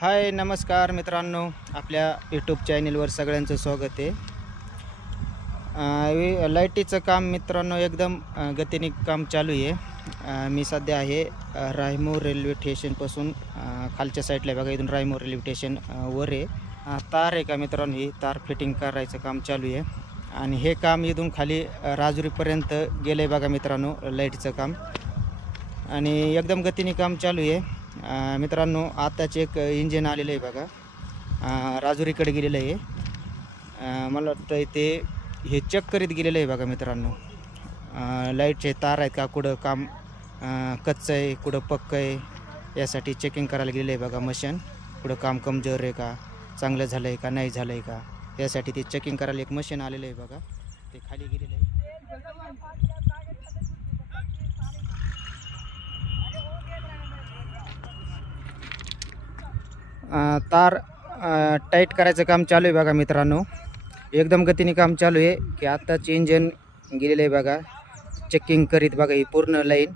हाय नमस्कार मित्रांनो. आपल्या यूट्यूब चॅनेलवर सगळ्यांचं स्वागत आहे. लाईटीचं काम मित्रांनो एकदम गतीने काम चालू आहे. मी सध्या आहे रायमूर रायमोर रेल्वे स्टेशनपासून खालच्या साईडला बघा इथून रायमोर रेल्वे स्टेशन वर आहे. तार आहे का मित्रांनो ही तार फिटिंग करायचं काम चालू आहे. आणि हे काम इथून खाली राजुरीपर्यंत गेलं आहे बघा मित्रांनो लाईटचं काम. आणि एकदम गतीने काम चालू आहे. मित्रांनो आत्ताचे एक इंजिन आलेलं आहे बघा. राजुरीकडे गेलेलं आहे. मला वाटतं ते हे चेक करीत गेलेलं आहे बघा मित्रांनो. लाईटचे तार आहेत का कुठं काम कच्चं आहे कुठं पक्कं आहे यासाठी चेकिंग करायला गेलेलं आहे बघा मशीन कुठं काम कमजोर आहे का चांगलं झालं आहे का नाही झालं आहे का यासाठी ते चेकिंग करायला एक मशीन आलेलं आहे बघा. ते खाली गेलेलं आहे. तार टाईट करायचं काम चालू आहे बघा मित्रांनो. एकदम गतीने काम चालू आहे की आत्ताच इंजन गेलेलं आहे बघा. चेकिंग करीत बघा ही पूर्ण लाईन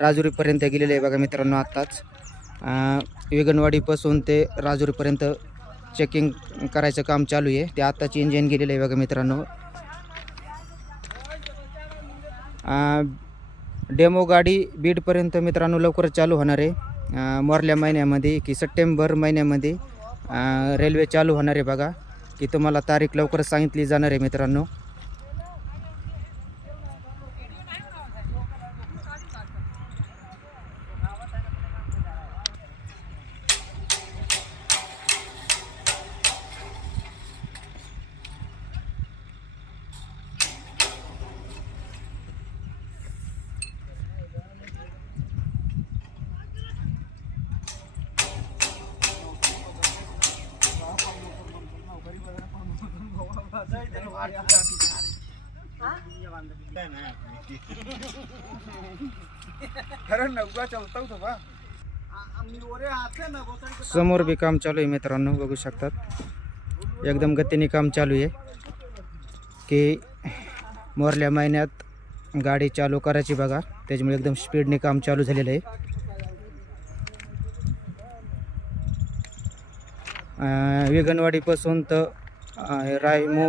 राजुरीपर्यंत गेलेलं आहे बघा मित्रांनो आत्ताच. वेगनवाडीपासून ते राजुरीपर्यंत चेकिंग करायचं काम चालू आहे. ते आत्ताच इंजन गेलेलं आहे बघा मित्रांनो. डेमो गाडी बीडपर्यंत मित्रांनो लवकरच चालू होणार आहे. मोरल्या महिन्यामध्ये की सप्टेंबर महिन्यामध्ये रेल्वे चालू होणार आहे बघा की तुम्हाला तारीख लवकरच सांगितली जाणार आहे मित्रांनो. समोर बी काम चालू आहे मित्रांनो बघू शकतात. एकदम गतीने काम चालू आहे. की मोरल्या महिन्यात गाडी चालू करायची बघा. त्याच्यामुळे एकदम स्पीडने काम चालू झालेलं आहे. वेगनवाडीपासून तर अं, रायमो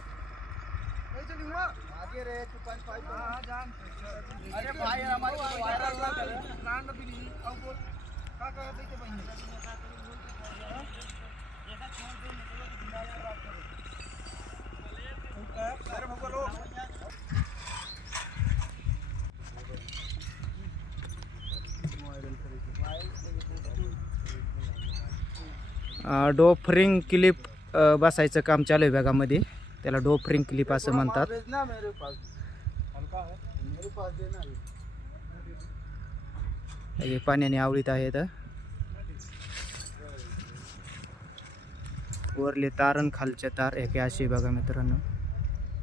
अरे भाई वायरल ना करे ब्रांड भी नहीं अब का का देखे भाई अरे डोफरिंग क्लिप बसायचं काम चालू आहे बघामध्ये त्याला डोफरिंग क्लिप असं म्हणतात. हे पाण्याने आवडीत आहेत. वरले तार आणि खालचे तार एके अशी बघा मित्रांनो.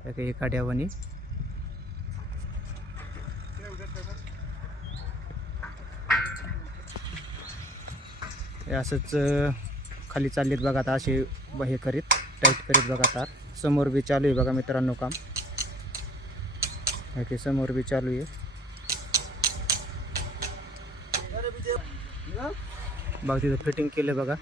एके एका डेवानी असंच खाली चाललेत बघा आता असे हे करीत टाईट करीत बघा तार. समोर बी चालू आहे बघा मित्रांनो काम. हे समोर बी चालू बघा तिथं फिटिंग केलं बघा.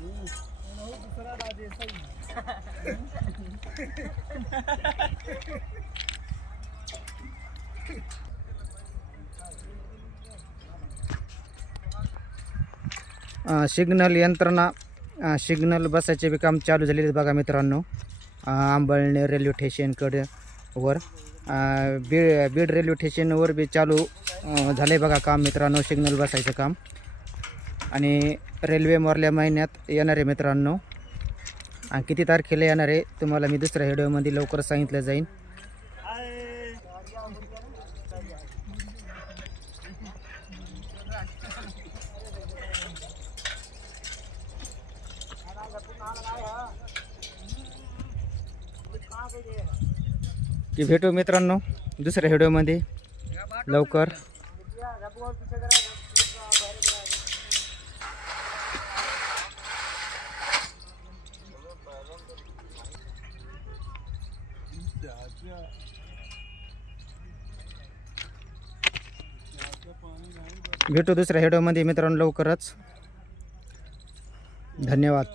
दूसरा सिग्नल यंत्रणा सिग्नल बसायचे बी काम चालू झालेले बघा मित्रांनो. आंबळणे रेल्वे स्टेशनकडे वर. बीड बी बीड रेल्वे स्टेशनवर बी चालू झालं आहे बघा काम मित्रांनो सिग्नल बसायचं काम. आणि रेल्वे मोरल्या महिन्यात येणार आहे मित्रांनो आणि किती तारखेला येणार आहे तुम्हाला मी दुसऱ्या व्हिडिओमध्ये लवकर सांगितलं जाईल. की भेटू मित्रांनो दुसऱ्या व्हिडिओमध्ये लवकर. भेटू दुसऱ्या व्हिडिओमध्ये मित्रांनो लवकरच. धन्यवाद.